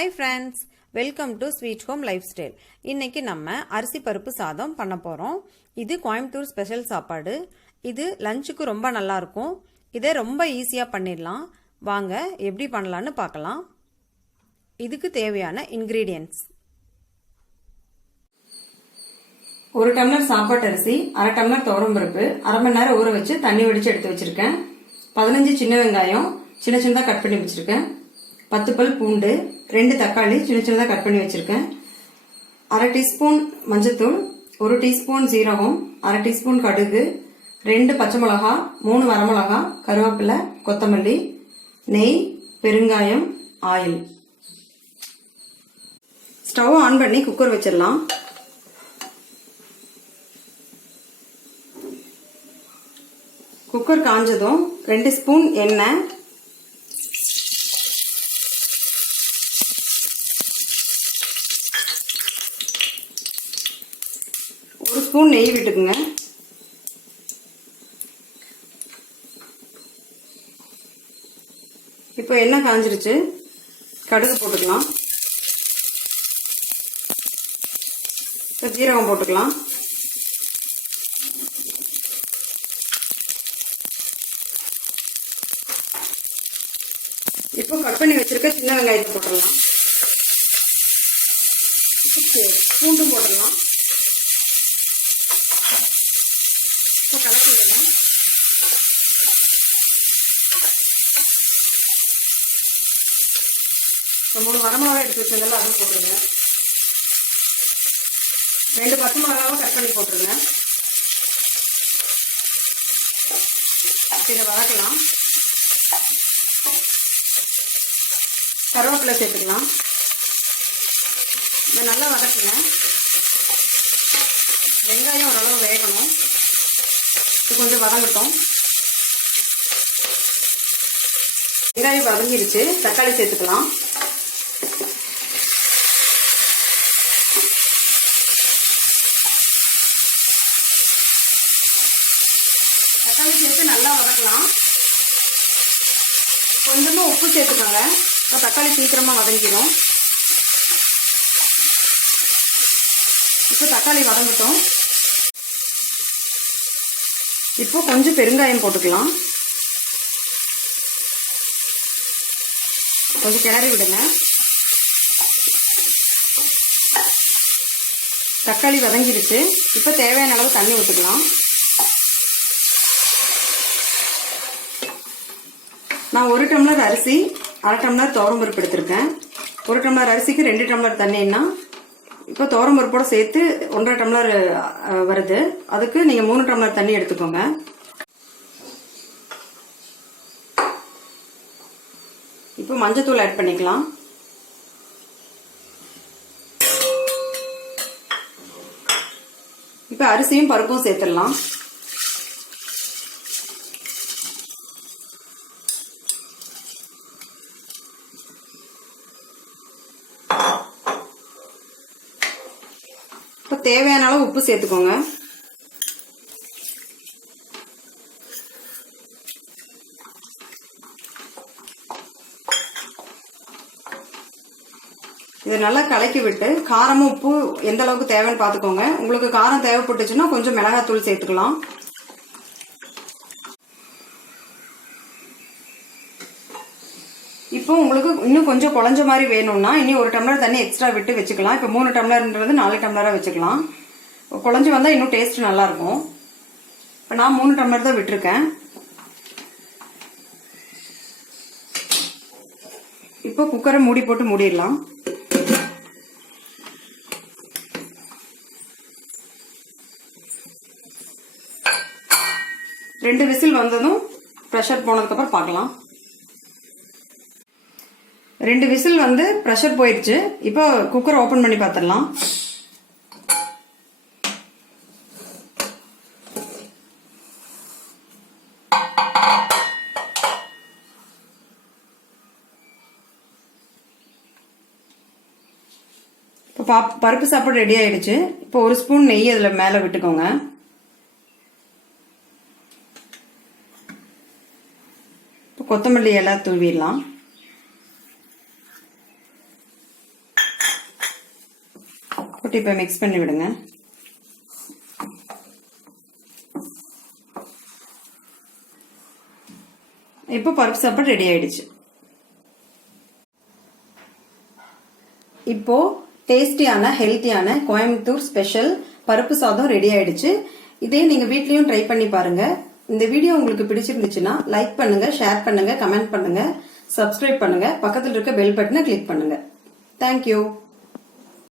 Hi friends, welcome to Sweet Home Lifestyle. இன்னைக்கு நம்ம அரிசி பருப்பு சாதம் பண்ண போறோம். இது கோயம்புத்தூர் ஸ்பெஷல் சாப்பாடு. இது லஞ்சுக்கு ரொம்ப நல்லா இருக்கும். இதை ரொம்ப ஈஸியா பண்ணிடலாம். வாங்க எப்படி பண்ணலாம்னு பார்க்கலாம். இதுக்கு தேவையான இன்கிரீடியன்ட்ஸ். 1 டம்ளர் சாப்பாட்டு அரிசி, 1/2 டம்ளர் துவரம் பருப்பு, 1/2 மணி நேரம் ஊற வச்சு தண்ணி வடிச்சு எடுத்து வச்சிருக்கேன். 15 சின்ன வெங்காயம் சின்ன சின்னதா கட் பண்ணி வச்சிருக்கேன். 10 பல் பூண்டு, 2 தக்காளி சின்ன சின்னதா கட் பண்ணி வச்சிருக்கேன். 1/2 டீஸ்பூன் மஞ்சத்தூள், 1 டீஸ்பூன் சீரகம், 1/2 டீஸ்பூன் கடுகு, 2 பச்சை மிளகா, 3 வரமிளகா, கருவேப்பிலை, கொத்தமல்லி, நெய், பெருங்காயம், ஆயில். ஸ்டவ் ஆன் பண்ணி குக்கர் வச்சிடலாம். குக்கர் காஞ்சதும் 2 ஸ்பூன் எண்ணெய், 1 ஸ்பூன் நெய் விட்டுக்குங்க. இப்போ எண்ணெய் காஞ்சிருச்சு, கடுகு போட்டுக்கலாம். இப்போ ஜீரகம் போட்டுக்கலாம். இப்போ கட் பண்ணி வச்சிருக்க சின்ன வெங்காயத்தை போட்டுடலாம். பூண்டும் போட்டுடலாம். இப்போ கலக்கி விடலாம். இப்போ 3 வரமிளகா எடுத்து வச்சிருந்தாலும் அதுவும் போட்டுருங்க. 2 பச்சை மிளகாவை கட் பண்ணி போட்டுருங்க. இதை வதக்கலாம். கருவேப்பிலை சேர்த்துக்கலாம். இதை நல்லா வதக்குங்க. வெங்காயம் ஓரளவு வேகணும். கொஞ்சம் வதங்கட்டும். வெங்காயம் வதங்கிருச்சு, தக்காளி சேர்த்துக்கலாம். தக்காளி சேர்த்து நல்லா வதக்கலாம். கொஞ்சமா உப்பு சேர்த்துக்கோங்க. இப்போ தக்காளி சீக்கிரமா வதங்கிடும். இப்போ தக்காளி வதங்கட்டும். இப்போ கொஞ்சம் பெருங்காயம் போட்டுக்கலாம். கொஞ்சம் கிளறி விடுங்க. தக்காளி வதங்கிருச்சு. இப்போ தேவையான அளவு தண்ணி ஊற்றிக்கலாம். நான் 1 டம்ளர் அரிசி, 1/2 டம்ளர் துவரம் பருப்பு எடுத்திருக்கேன். 1 டம்ளர் அரிசிக்கு 2 டம்ளர் தண்ணின்னா இப்போ துவரம் பருப்போட சேர்த்து 1.5 டம்ளர் வருது. அதுக்கு நீங்க 3 டம்ளர் தண்ணி எடுத்துக்கோங்க. இப்போ மஞ்சத்தூள் ஆட் பண்ணிக்கலாம். இப்போ அரிசியும் பருப்பும் சேர்த்துடலாம். இப்போ தேவையான அளவு உப்பு சேர்த்துக்கோங்க. இதை நல்லா கலக்கி விட்டு காரமும் உப்பு எந்த அளவுக்கு தேவைன்னு பார்த்துக்கோங்க. உங்களுக்கு காரம் தேவைப்பட்டுச்சுன்னா கொஞ்சம் மிளகாத்தூள் சேர்த்துக்கலாம். இப்போ உங்களுக்கு இன்னும் கொஞ்சம் குழஞ்ச மாதிரி வேணும்னா இனி 1 டம்ளர் தண்ணி எக்ஸ்ட்ரா விட்டு வச்சுக்கலாம். இப்போ 3 டம்ளர்ன்றது 4 டம்ளரா வச்சுக்கலாம். குழஞ்சு வந்தா இன்னும் டேஸ்ட் நல்லா இருக்கும். இப்போ நான் 3 டம்ளர் தான் விட்டுருக்கேன். இப்போ குக்கரை மூடி போட்டு மூடிடலாம். ரெண்டு விசில் வந்ததும் ப்ரெஷர் போனதுக்கு அப்புறம் பார்க்கலாம். 2 விசில் வந்து ப்ரெஷர் போயிடுச்சு. இப்போ குக்கர் ஓபன் பண்ணி பார்த்துடலாம். இப்போ பருப்பு சாப்பாடு ரெடி ஆயிடுச்சு. இப்போ 1 ஸ்பூன் நெய் அதுல மேல விட்டுக்கோங்க. இப்போ கொத்தமல்லி இலை தூவிடலாம். போட்டு இப்போ மிக்ஸ் பண்ணி விடுங்க. இப்போ பருப்பு சாப்பாடு ரெடி ஆயிடுச்சு. இப்போ டேஸ்டியான ஹெல்த்தியான கோயம்புத்தூர் ஸ்பெஷல் பருப்பு சாதம் ரெடி ஆயிடுச்சு. இதே நீங்க வீட்லயும் ட்ரை பண்ணி பாருங்க. இந்த வீடியோ உங்களுக்கு பிடிச்சிருந்துச்சுன்னா லைக் பண்ணுங்க, ஷேர் பண்ணுங்க, கமெண்ட் பண்ணுங்க, சப்ஸ்கிரைப் பண்ணுங்க, பக்கத்தில் இருக்க பெல் பட்டனை கிளிக் பண்ணுங்க. தேங்க்யூ.